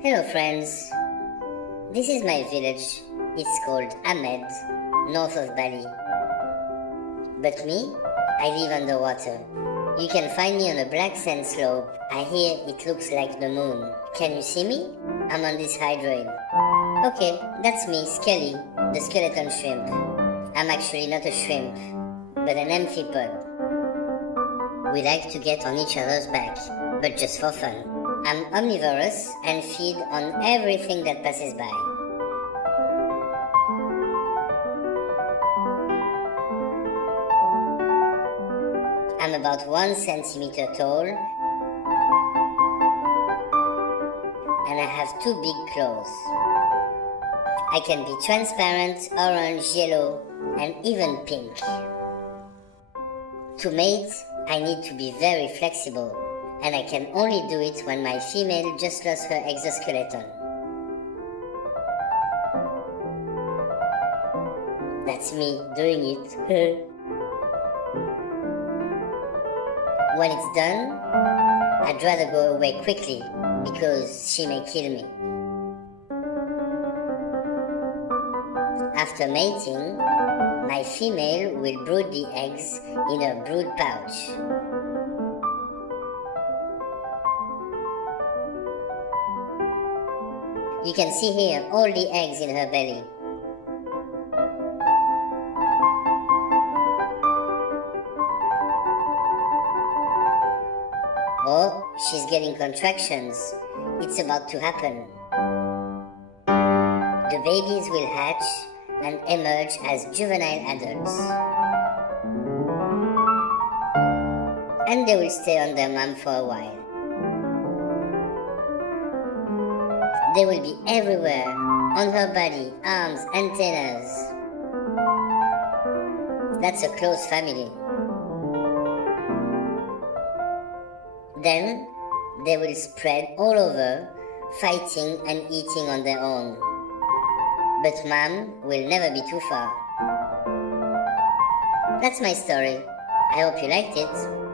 Hello friends, this is my village. It's called Ahmed, north of Bali. But me, I live underwater. You can find me on a black sand slope. I hear it looks like the moon. Can you see me? I'm on this hydrate. Okay, that's me, Skelly, the skeleton shrimp. I'm actually not a shrimp, but an amphipod. We like to get on each other's back, but just for fun. I'm omnivorous and feed on everything that passes by. I'm about 1 centimeter tall and I have 2 big claws. I can be transparent, orange, yellow, and even pink. To mate, I need to be very flexible, and I can only do it when my female just lost her exoskeleton. That's me doing it. When it's done, I'd rather go away quickly because she may kill me. After mating, my female will brood the eggs in her brood pouch. You can see here all the eggs in her belly. Oh, she's getting contractions. It's about to happen. The babies will hatch and emerge as juvenile adults. And they will stay on their mom for a while. They will be everywhere, on her body, arms, antennas. That's a close family. Then they will spread all over, fighting and eating on their own. But mom will never be too far. That's my story. I hope you liked it.